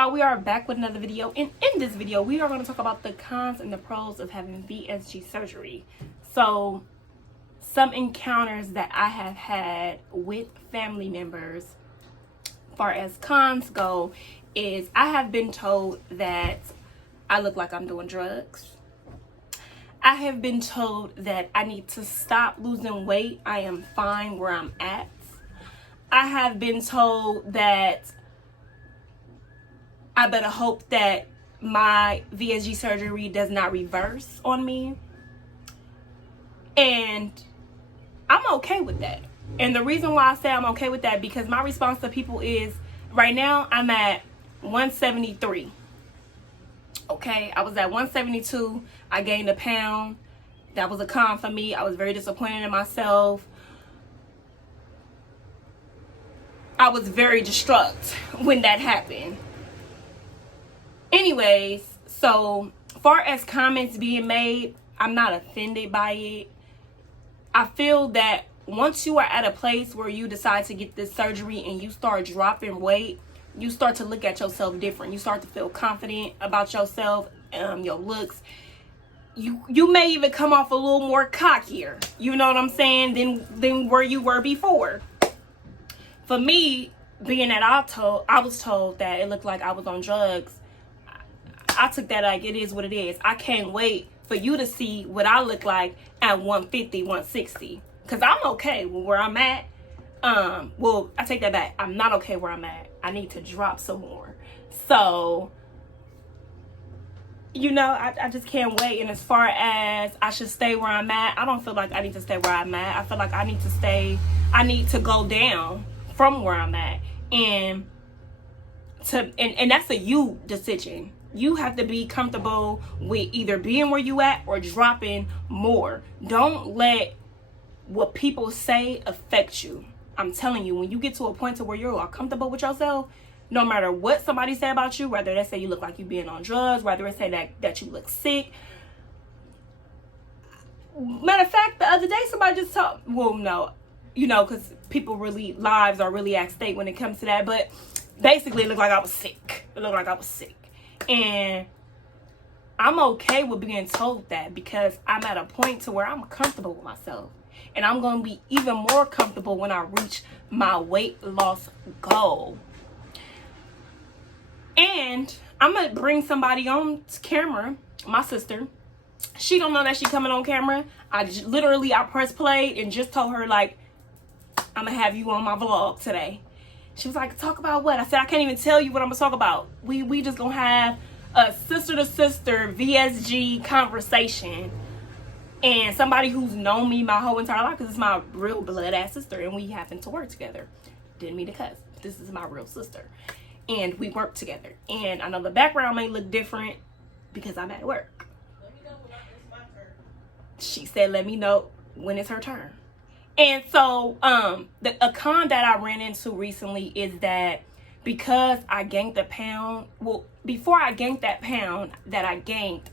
y'all, we are back with another video, and in this video we are going to talk about the cons and the pros of having VSG surgery. So some encounters that I have had with family members, as far as cons go, is I have been told that I look like I'm doing drugs. I have been told that I need to stop losing weight. I am fine where I'm at. I have been told that I better hope that my VSG surgery does not reverse on me. And I'm okay with that. And the reason why I say I'm okay with that, because my response to people is, right now I'm at 173. Okay, I was at 172. I gained a pound. That was a con for me. I was very disappointed in myself. I was very distraught when that happened. Anyways, so far as comments being made, I'm not offended by it. I feel that once you are at a place where you decide to get this surgery and you start dropping weight, you start to look at yourself different. You start to feel confident about yourself, your looks. You may even come off a little more cockier, you know what I'm saying, than where you were before. For me, being that I was told that it looked like I was on drugs, I took that like it is what it is. I can't wait for you to see what I look like at 150, 160. Because I'm okay with where I'm at. Well, I take that back. I'm not okay where I'm at. I need to drop some more. So, you know, I just can't wait. And as far as I should stay where I'm at, I don't feel like I need to stay where I'm at. I feel like I need to go down from where I'm at. And that's a you decision. You have to be comfortable with either being where you at or dropping more. Don't let what people say affect you. I'm telling you, when you get to a point to where you're comfortable with yourself, no matter what somebody say about you, whether they say you look like you being on drugs, whether they say that you look sick. Matter of fact, the other day somebody just told, well, no, you know, because people really, lives are really at stake when it comes to that. But basically, it looked like I was sick. It looked like I was sick. And I'm okay with being told that, because I'm at a point to where I'm comfortable with myself. And I'm going to be even more comfortable when I reach my weight loss goal. And I'm going to bring somebody on camera, my sister. She don't know that she coming on camera. I pressed play and just told her, like, I'm going to have you on my vlog today. She was like, talk about what? I said, I can't even tell you what I'm going to talk about. We just going to have a sister-to-sister VSG conversation. And somebody who's known me my whole entire life, because it's my real blood-ass sister. And we happen to work together. Didn't mean to cuss. This is my real sister. And we work together. And I know the background may look different because I'm at work. Let me know when it's my turn. She said, let me know when it's her turn. And so, a con that I ran into recently is that because I gained the pound, well, before I gained that pound that I gained,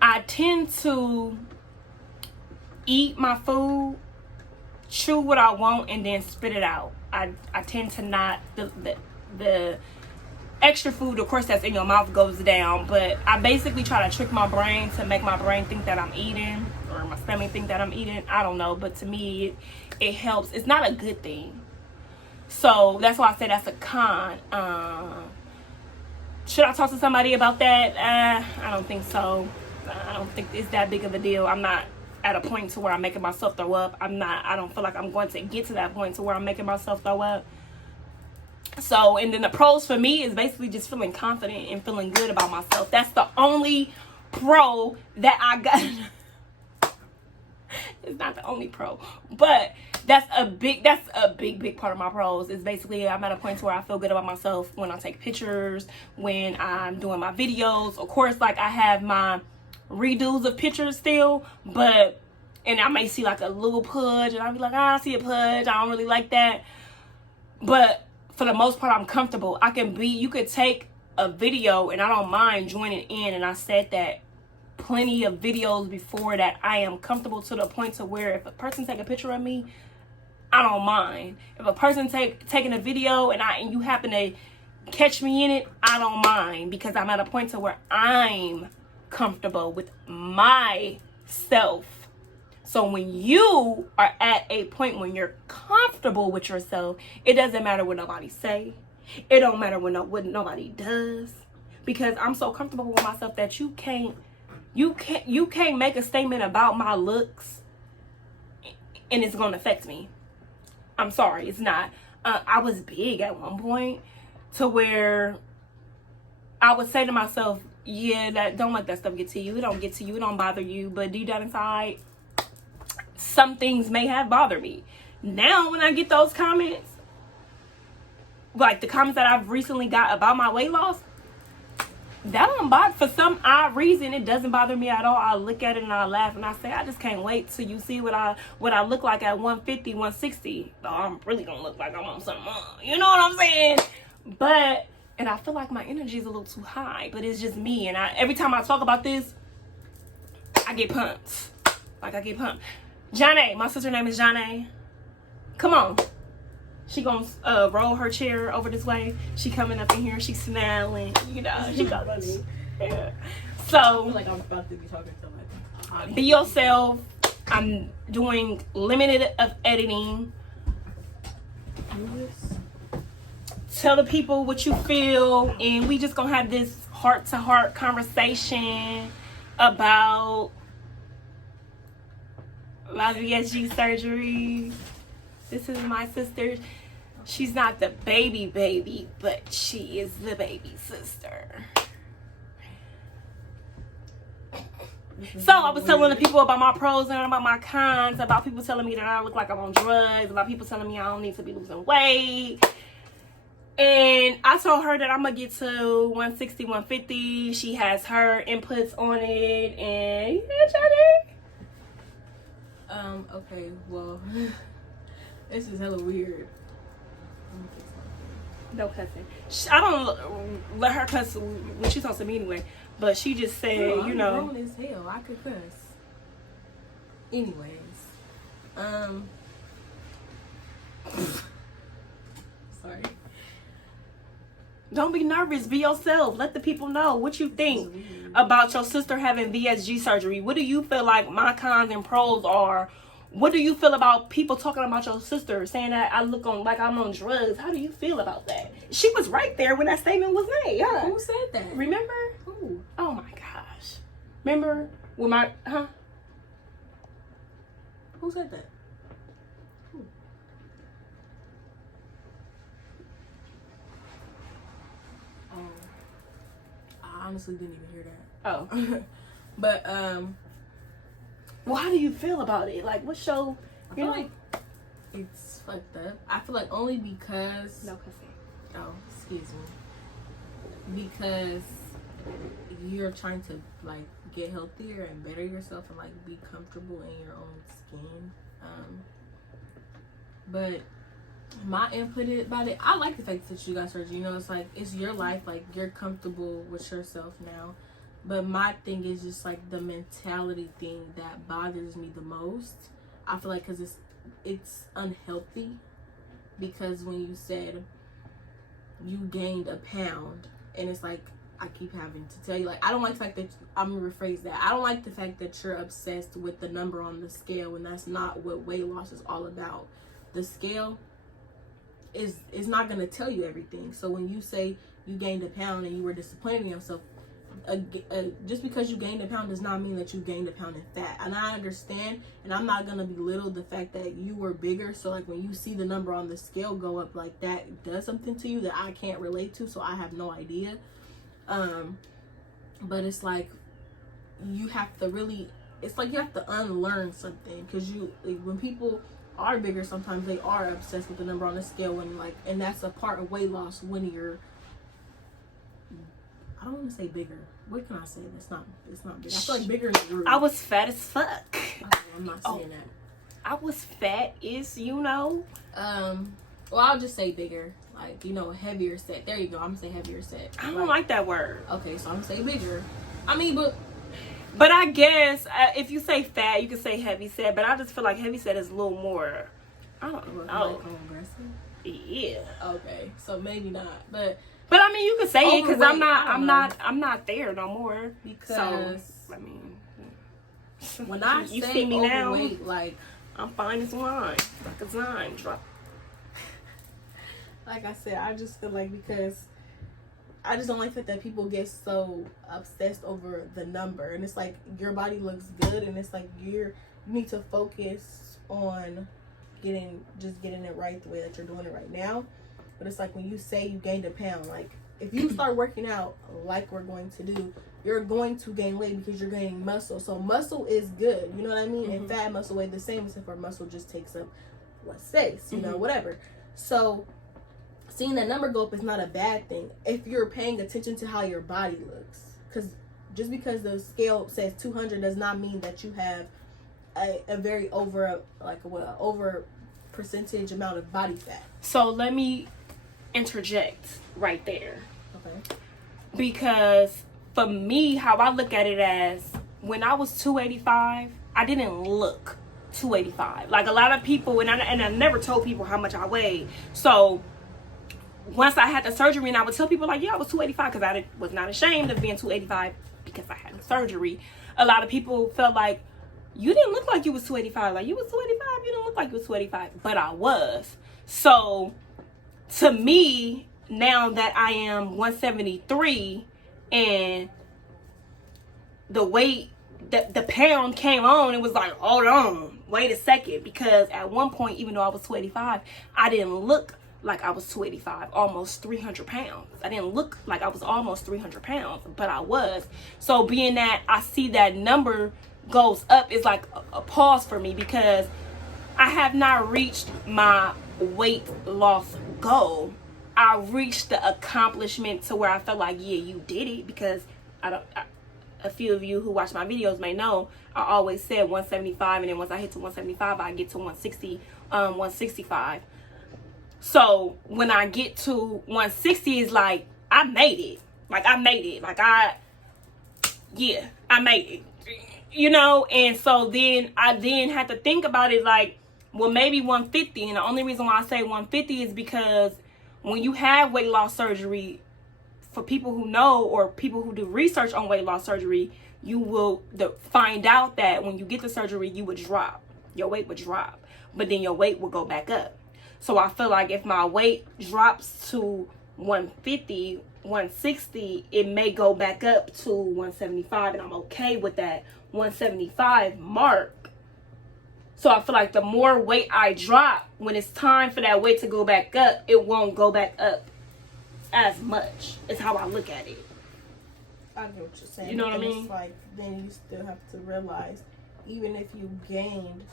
I tend to eat my food, chew what I want, and then spit it out. I tend to not, the extra food, of course, that's in your mouth goes down, but I basically try to trick my brain to make my brain think that I'm eating, or my stomach think that I'm eating. I don't know, but to me, it helps. It's not a good thing. So that's why I say that's a con. Should I talk to somebody about that? I don't think so. I don't think it's that big of a deal. I'm not at a point to where I'm making myself throw up. I don't feel like I'm going to get to that point to where I'm making myself throw up. So, and then the pros for me is basically just feeling confident and feeling good about myself. That's the only pro that I got. It's not the only pro, but that's a big part of my pros. Is basically I'm at a point where I feel good about myself when I take pictures, when I'm doing my videos. Of course, like I have my redos of pictures still, and I may see like a little pudge, and I'll be like, I see a pudge, I don't really like that. But for the most part, I'm comfortable. You could take a video and I don't mind joining in. And I said that plenty of videos before, that I am comfortable to the point to where if a person take a picture of me, I don't mind. If a person taking a video and you happen to catch me in it, I don't mind, because I'm at a point to where I'm comfortable with myself. So when you are at a point when you're comfortable with yourself, it doesn't matter what nobody say. It don't matter what nobody does, because I'm so comfortable with myself that you can't make a statement about my looks and it's gonna affect me. I'm sorry, it's not. I was big at one point to where I would say to myself, yeah, that don't let that stuff get to you. It don't get to you. It don't bother you. But deep down inside, some things may have bothered me. Now, when I get those comments, like the comments that I've recently got about my weight loss, that don't bother, for some odd reason, it doesn't bother me at all. I look at it and I laugh and I say, I just can't wait till you see what I look like at 150, 160. Oh, I'm really gonna look like I'm on something. You know what I'm saying? But, and I feel like my energy is a little too high, but it's just me. And every time I talk about this, I get pumped. Like, I get pumped. Johnny, my sister's name is Johnny. Come on. She gonna roll her chair over this way. She coming up in here. She smiling. You know, she got funny. Yeah. So, I feel like I'm about to be talking to my audience. Be yourself. I'm doing limited of editing. Tell the people what you feel, and we just gonna have this heart-to-heart conversation about my VSG surgery. This is my sister. She's not the baby, but she is the baby sister. So I was telling the people about my pros and about my cons, about people telling me that I look like I'm on drugs, about people telling me I don't need to be losing weight. And I told her that I'm going to get to 160, 150. She has her inputs on it. And yeah, Johnny. Okay, well, this is hella weird. No cussing. I don't let her cuss when she talks to me anyway. But she just said, you know. I'm grown as hell. I could cuss. Anyways. Sorry. Don't be nervous. Be yourself. Let the people know what you think about your sister having VSG surgery. What do you feel like my cons and pros are? What do you feel about people talking about your sister, saying that I look on like I'm on drugs? How do you feel about that? She was right there when that statement was made. Huh? Who said that? Remember? Who? Oh my gosh. Remember when my Who said that? Who? I honestly didn't even hear that. Oh. But well, how do you feel about it? Like, what's your, I feel like it's fucked up. I feel like only because no cussing. Oh, excuse me. Because you're trying to like get healthier and better yourself and like be comfortable in your own skin. But my input about it, I like the fact that you got surgery. You know, it's like it's your life. Like you're comfortable with yourself now. But my thing is just like the mentality thing that bothers me the most. I feel like because it's unhealthy. Because when you said you gained a pound, and it's like I keep having to tell you, like I don't like the fact that I'm gonna rephrase that. I don't like the fact that you're obsessed with the number on the scale, and that's not what weight loss is all about. The scale is not gonna tell you everything. So when you say you gained a pound and you were disappointed in yourself, just because you gained a pound does not mean that you gained a pound in fat. And I understand, and I'm not gonna belittle the fact that you were bigger. So like when you see the number on the scale go up, like that does something to you that I can't relate to, so I have no idea. But it's like you have to really, it's like you have to unlearn something, because you, like, when people are bigger, sometimes they are obsessed with the number on the scale, and that's a part of weight loss when you're, I don't want to say bigger. What can I say? It's not big. I feel like bigger is rude. I was fat as fuck. I'm not saying that. I was fat is, you know. Well, I'll just say bigger. Like, you know, heavier set. There you go. I'm gonna say heavier set. I don't like that word. Okay, so I'm gonna say bigger. I mean, but I guess if you say fat, you can say heavy set. But I just feel like heavy set is a little more. I don't know. Like aggressive. Yeah. Okay, so maybe not, but But I mean, you could say it because I'm Overweight, not there no more. Because So, I mean, when I you say see me overweight, now, like I'm fine as wine, like a Zine drop. like I said, I just feel like because I just don't like that people get so obsessed over the number, and it's like your body looks good, and it's like you need to focus on getting it right the way that you're doing it right now. But it's like when you say you gained a pound, like if you start working out like we're going to do, you're going to gain weight because you're gaining muscle. So muscle is good, you know what I mean? And fat, muscle weigh the same, except for muscle just takes up less space, you know, whatever. So seeing that number go up is not a bad thing if you're paying attention to how your body looks. Because just because the scale says 200 does not mean that you have a very over percentage amount of body fat. So let me interject right there. Okay. Because for me, how I look at it as when I was 285, I didn't look 285. Like a lot of people, and I never told people how much I weighed. So once I had the surgery, and I would tell people like, yeah, I was 285 because I was not ashamed of being 285 because I had the surgery. A lot of people felt like, you didn't look like you was 285. Like, you was 285. You didn't look like you was 285. But I was. So to me, now that I am 173 and the weight, the pound came on, it was like, hold on, wait a second. Because at one point, even though I was 285, I didn't look like I was 285, almost 300 pounds. I didn't look like I was almost 300 pounds, but I was. So being that I see that number goes up, is like a pause for me, because I have not reached my weight loss goal. I reached the accomplishment to where I felt like, yeah, you did it. Because a few of you who watch my videos may know, I always said 175, and then once I hit to 175, I get to 160, 165. So when I get to 160, it's like, I made it. Like, I made it. Like, I made it. You know? And so then I had to think about it like, well, maybe 150. And the only reason why I say 150 is because when you have weight loss surgery, for people who know or people who do research on weight loss surgery, you will find out that when you get the surgery, you would drop. Your weight would drop. But then your weight will go back up. So I feel like if my weight drops to 150, 160, it may go back up to 175. And I'm okay with that 175 mark. So I feel like the more weight I drop, when it's time for that weight to go back up, it won't go back up as much. Is how I look at it. I get what you're saying. You know what I mean? It's like, then you still have to realize, even if you gained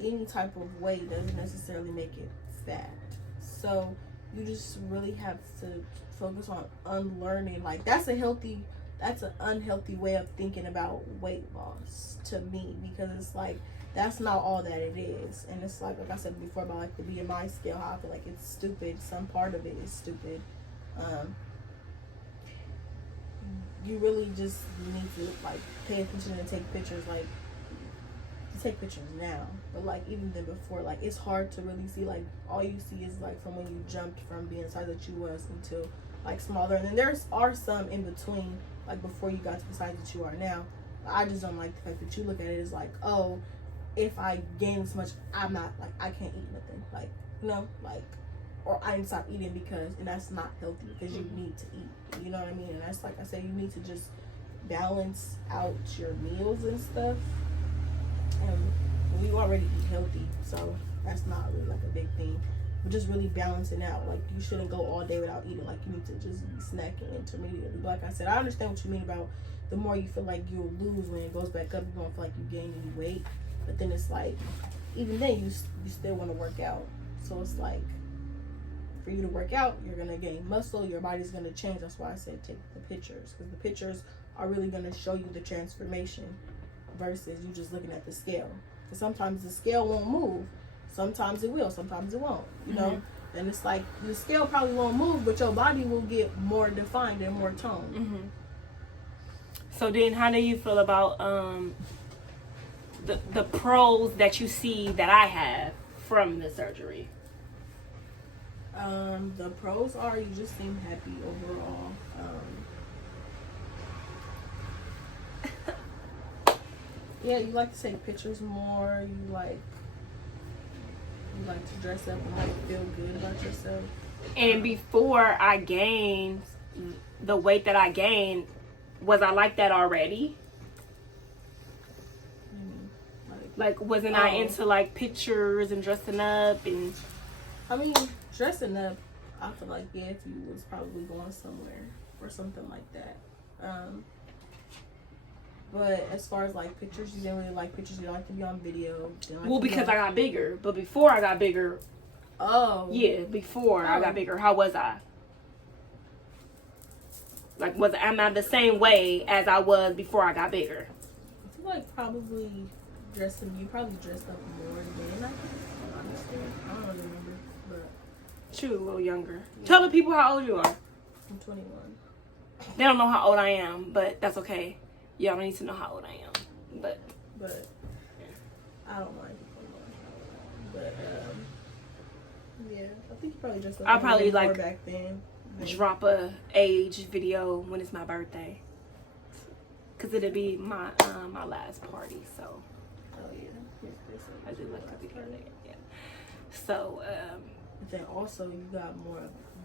any type of weight, doesn't necessarily make it fat. So you just really have to focus on unlearning. Like, that's an unhealthy way of thinking about weight loss to me, because it's like, that's not all that it is. And it's like I said before about like the BMI scale, how I feel like it's stupid. Some part of it is stupid. You really just need to like pay attention and take pictures. Like, take pictures now, but like even then before, like it's hard to really see. Like, all you see is like from when you jumped from being the size that you was until like smaller, and then are some in between, like before you got to the size that you are now. I just don't like the fact that you look at it as like, oh, if I gain this much, I'm not, like, I can't eat nothing. Like, you know, like, or I need to stop eating because, and that's not healthy, because you need to eat. You know what I mean? And that's like I said, you need to just balance out your meals and stuff. And we already eat healthy, so that's not really like a big thing. But just really balancing out. Like, you shouldn't go all day without eating. Like, you need to just be snacking intermediately. But like I said, I understand what you mean about the more you feel like you'll lose when it goes back up, you don't feel like you gain any weight. But then it's like, even then you still want to work out. So it's like, for you to work out, you're going to gain muscle, your body's going to change. That's why I said take the pictures, because the pictures are really going to show you the transformation versus you just looking at the scale. Because sometimes the scale won't move, sometimes it will, sometimes it won't, you know. And it's like, the scale probably won't move, but your body will get more defined and more toned. So then how do you feel about the pros that you see that I have from the surgery? The pros are you just seem happy overall. Yeah, you like to take pictures more. You like to dress up and like feel good about yourself. And before I gained the weight that I gained, was I like that already? Like wasn't I into like pictures and dressing up and? I mean, dressing up, I feel like yeah, if you was probably going somewhere or something like that. But as far as like pictures, you didn't really like pictures. You like to be on video. Well, because I got bigger. But before I got bigger. Oh. Yeah, before I got bigger, how was I? Like, am I the same way as I was before I got bigger? I feel like you probably dressed up more then, I think, honestly. I don't really remember, but. True, a little younger. Yeah. Tell the people how old you are. I'm 21. They don't know how old I am, but that's okay. Y'all don't need to know how old I am. But yeah. I don't mind people knowing how old I am. But, yeah, I think you probably dressed up probably more like back then. Drop a age video when it's my birthday, cause it'll be my last party. So I do like to be there. Yeah. So then also you got more.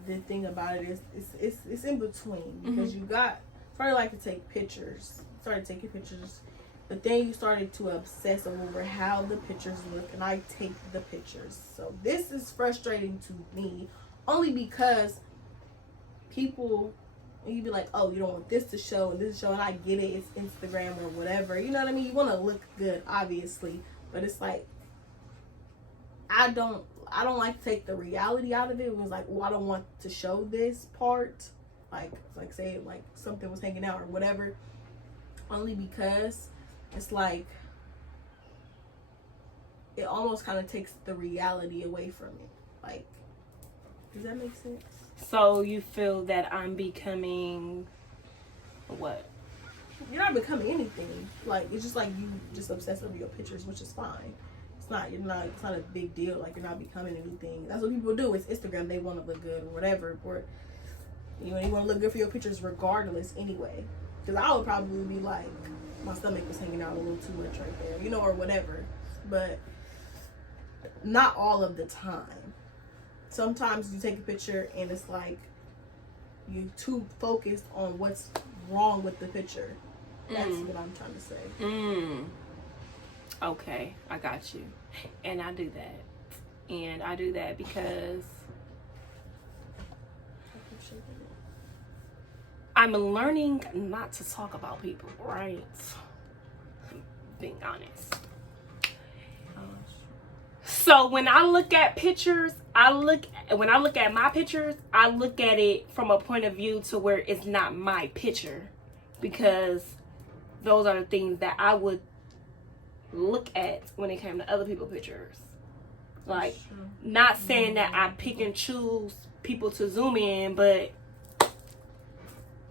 The thing about it is it's in between because you started like to take pictures. Started taking pictures, but then you started to obsess over how the pictures look, and I take the pictures. So this is frustrating to me, only because people, you be like, oh, you don't want this to show and this to show, and I get it, it's Instagram or whatever. You know what I mean? You want to look good, obviously, but it's like I don't like to take the reality out of it. It was like, well, I don't want to show this part, like say like something was hanging out or whatever, only because it's like it almost kind of takes the reality away from it. Like, does that make sense? So you feel that I'm becoming what? You're not becoming anything. Like, it's just like you just obsess over your pictures, which is fine. It's not a big deal. Like, you're not becoming anything. That's what people do. It's Instagram. They want to look good or whatever. Or you want to look good for your pictures regardless anyway. Because I would probably be like, my stomach was hanging out a little too much right there, you know, or whatever. But not all of the time. Sometimes you take a picture and it's like you're too focused on what's wrong with the picture. That's what I'm trying to say. Okay, I got you. And I do that. And I do that because I'm learning not to talk about people, right? Being honest. So when I look at pictures, when I look at my pictures, I look at it from a point of view to where it's not my picture, because those are the things that I would look at when it came to other people's pictures. Like, not saying that I pick and choose people to zoom in, but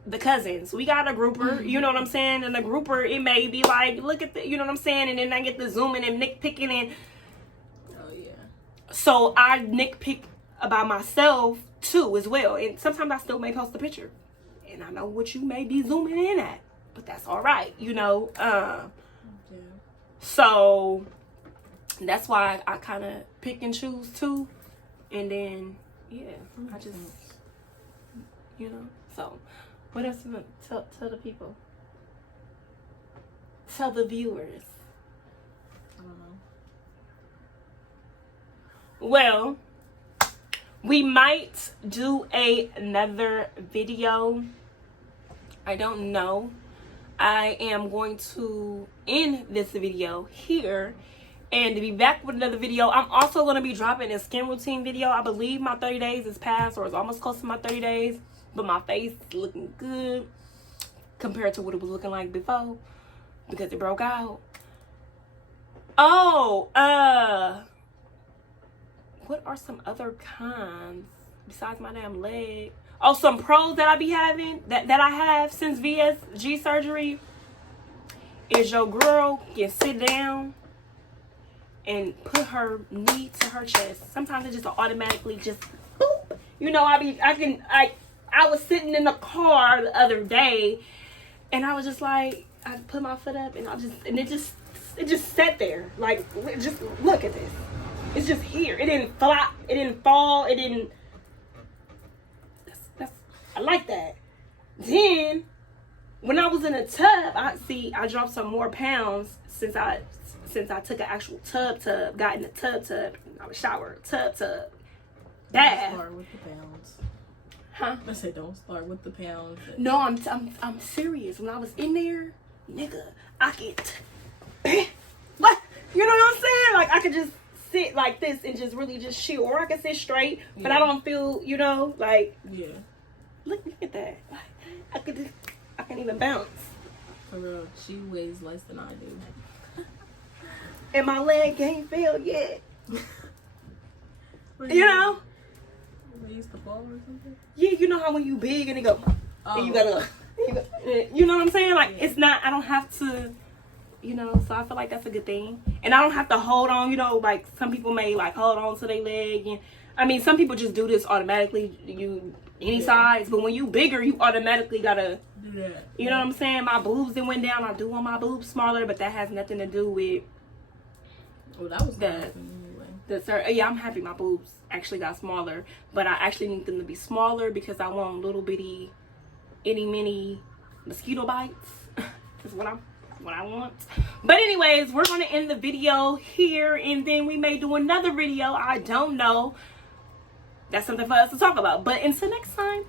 the cousins, we got a grouper, you know what I'm saying? And the grouper, it may be like, look at the, you know what I'm saying? And then I get the zooming and nitpicking, and so I nitpick about myself too as well. And sometimes I still may post a picture, and I know what you may be zooming in at, but that's all right, you know. So that's why I kind of pick and choose too. And then I just, you know. So what else you want to tell the people? Tell the viewers. I don't know. Well, we might do another video. I don't know. I am going to end this video here and to be back with another video. I'm also going to be dropping a skin routine video. I believe my 30 days is past, or it's almost close to my 30 days. But my face is looking good compared to what it was looking like before, because it broke out. Oh, what are some other cons besides my damn leg? Oh, some pros that I be having, that I have since VSG surgery, is your girl can sit down and put her knee to her chest. Sometimes it just automatically just boop, You know, I was sitting in the car the other day, and I was just like, I put my foot up, and it just sat there. Like, just look at this. It's just here. It didn't flop. It didn't fall. It didn't. I like that. Then, when I was in a tub, I dropped some more pounds since I took an actual tub, got in the tub, I was showered, tub, bath. Don't start with the pounds. Huh? I said don't start with the pounds. No, I'm serious. When I was in there, nigga, I could, what? You know what I'm saying? Like, I could just sit like this and just really just chill, or I could sit straight, but I don't feel, you know, like, yeah. Look at that. I can't even bounce. For real, she weighs less than I do. And my leg ain't feel yet. You know? They used to fall or something? Yeah, you know how when you big and they go, and you gotta, you know what I'm saying? Like, it's not, I don't have to, you know, so I feel like that's a good thing. And I don't have to hold on, you know, like some people may like hold on to their leg. And I mean, some people just do this automatically, any size, but when you bigger, you automatically gotta, you know what I'm saying? My boobs that went down, I do want my boobs smaller, but that has nothing to do with that was the anyway. Yeah, I'm happy my boobs actually got smaller, but I actually need them to be smaller because I want little bitty, itty mini mosquito bites. Is what I want. But anyways, we're gonna end the video here, and then we may do another video. I don't know. That's something for us to talk about. But until next time,